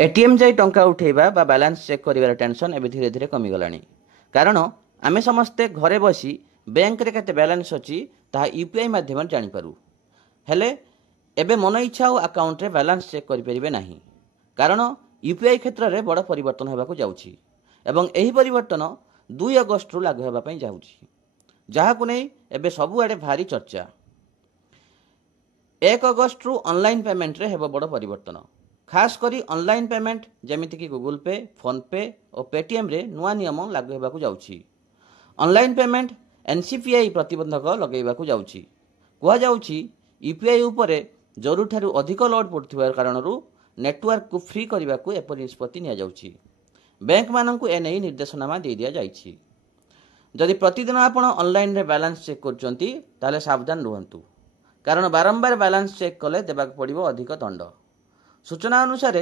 ATM जाई टंका उठेबा बा बैलेंस चेक करिवार टेंशन एबे धीरे धीरे कमी गलानी। कारण आमे समस्ते घरे बसी बैंक रे केते बैलेंस अछि ताहा यूपीआई माध्यम जानि पारू। हेले एबे मन इच्छा और अकाउंट रे बैलेंस चेक करि परिबे नाही। कारण यूपीआई क्षेत्र रे बड़ परिवर्तन हेबाकू जाउछि एवं एही परिवर्तन 2 अगस्त रु लागू हेबा पई जाउछि, जाहाकू नै एबे सबु आडे भारी चर्चा। 1 अगस्त रु ऑनलाइन पेमेंट रे हेबो बड़ परिवर्तन। खास करी ऑनलाइन पेमेंट जेमिति कि गूगल पे, फोन पे और पेटीएम रे नुआ नियम लागू हेबाकू जाउछि। ऑनलाइन पेमेंट एनसीपीआई प्रतिबंधक लगेबाकू जाउछि। कुहा जाउछि यूपीआई उपरे जरूरठारु अधिक लोड पड़ुथिबार कारणरू नेटवर्क को फ्री करबाकू एपरि निष्पत्ति निया जाउछि। बैंक माननकू एनै निर्देशनामा दे दिया जाइछि। जदि प्रतिदिन आपण ऑनलाइन रे बैलेंस चेक करचंती ताले सावधान रुहंतु, कारण बारंबार बैलेंस चेक कले देबाक पड़िबो अधिक दंड। सूचना अनुसार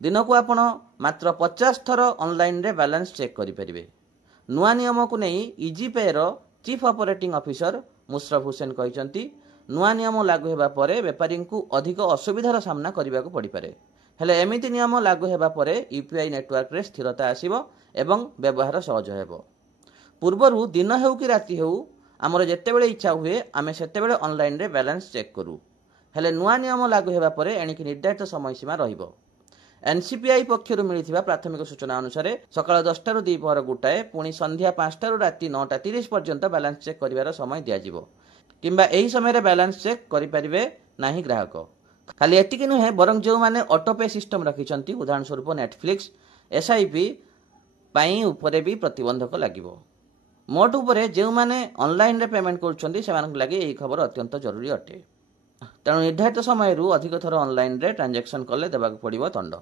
दिन को आपण मात्र 50 थर ऑनलाइन रे बैलेंस चेक करि परिबे। नुआ नियम को नहीं इजी पे रो chief operating officer Musharraf Hussain कहिसंती नुआ नियम लागू हेबा परे व्यापारी को अधिक असुविधार सामना करबा को पड़ी पारे। हेले एमिति नियम लागू हेबा परे यूपीआई नेटवर्क रे स्थिरता आसीबो एवं व्यवहार सहज हेबो। पूर्वरु दिन हेउ कि राति हेउ आमर जेतेबेले इच्छा हुए आमे सेतेबेले ऑनलाइन रे बैलेंस चेक करू। हेले नुआ नियम लागू हेबा परे एणिकी निर्धारित समय सीमा रहिबो। एनसीपीआई पक्षरु मिलिथिबा प्राथमिक सूचना अनुसार सकाळ 10 रु द्विपहर गोटाए पुणी संध्या 5 रु राति 9:30 पर्यंत बैलेंस चेक करिवार समय दिया जिवो, किंबा एही समय रे बैलेंस चेक करि परिबे नाही ग्राहक। खाली एतिकी नुहे बरं जो माने ऑटो पे सिस्टम रखिछंती उदाहरण स्वरूप नेटफ्लिक्स, एसआईपी पाई उपरे भी प्रतिबंधक लागिबो। मोट उपरे जो माने ऑनलाइन रे पेमेंट करछंती सेमानक लागि एही खबर अत्यंत जरूरी अटे। तेणु निर्धारित समय अधिक थर ऑनलाइन रे ट्रांजैक्शन कले देबाक पड़िबो दंड।